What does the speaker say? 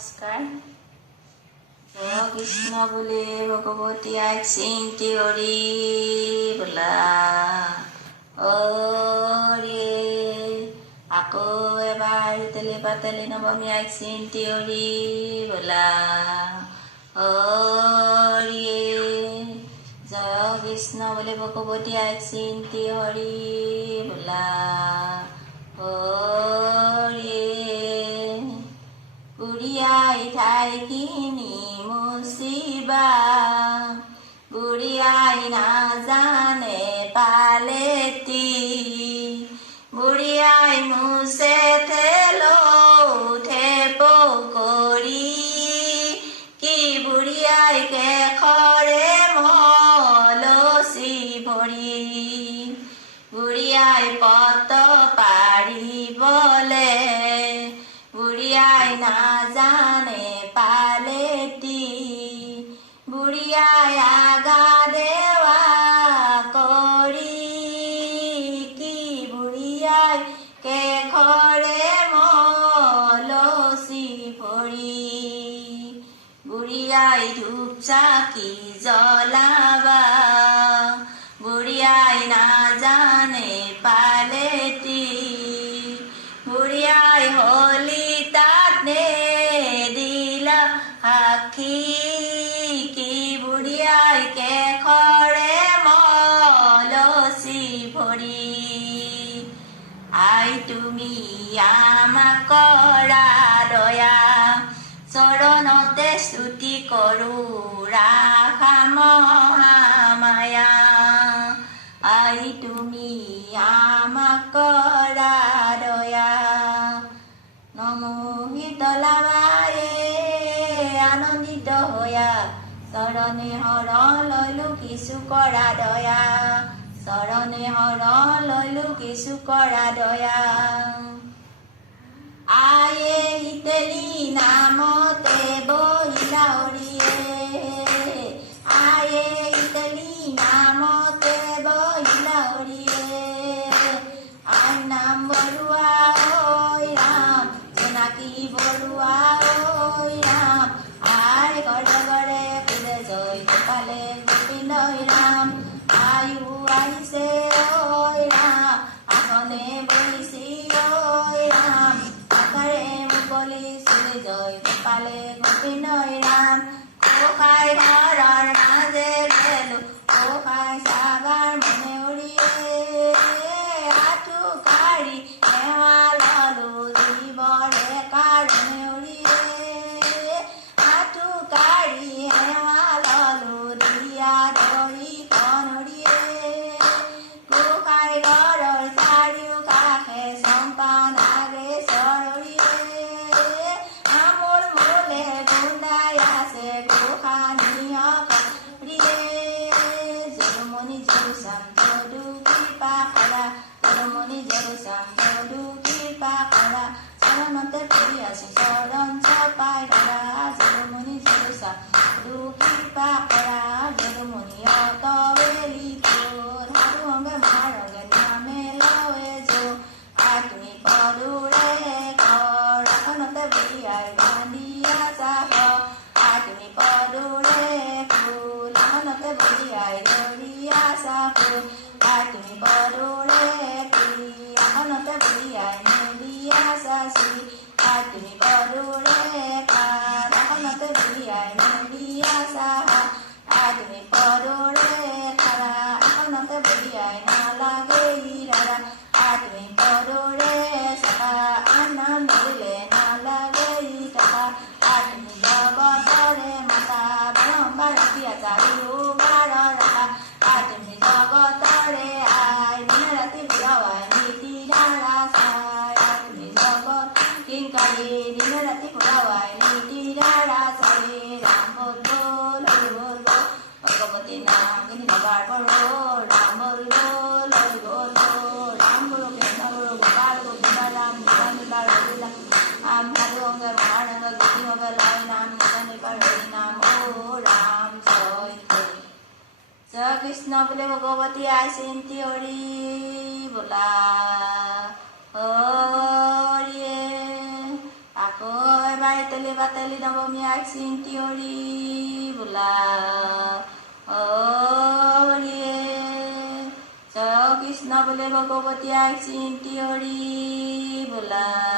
নমস্কাৰ জয় কৃষ্ণ বোলে ভগৱতী আইক চিন্তি হৰি বোলা। হৰি আকৌ এবাৰ তেলি পাতেলি নৱমী আইক চিন্তি হৰি বোলা। জয় কৃষ্ণ বোলে ভগৱতী আইক চিন্তি হৰি বোলা। হৰি বুঢ়িয়াই ঠাইখিনি মুসিবা। বুঢ়িয়াই নাজানে পালেতি বুঢ়িয়াই নাজানে পালেতি বুঢ়িয়াই আগা দেৱা কৰি কি বুঢ়িয়াই কেশৰে মলচি ভৰি বুঢ়িয়াই ধূপ চাকি জ্বলাবা তুমি আমাক কৰা দয়া। চৰণতে স্তুতি কৰো, ৰাখা মহামায়া। আই তুমি আমাক কৰা দয়া। নমোহিতলাবায়ে আনন্দিত হয়া। চৰণে হৰণ লৈলো কিছু কৰা দয়া। চৰণে হৰণ লৈলো কিছু কৰা দয়া। আয়ে ইতেলি নামতে বহিলা আসনে বহিছি ঐ ৰাম আকাৰে মুকলি চুলে জয় গোপালে গোবিন্দ ধৰিয়া চাহ আতুনি কৃষ্ণ বোলে ভগৱতী আই চিন্তি হৰি বোলা হৰিয়ে ঐ বাইতলি বাতালি নবমী এক চিন্তিয়রি বোলা হরিয়ে জয় কৃষ্ণ বলে ভগবতী এক চিন্তিয়রি বোলা হরি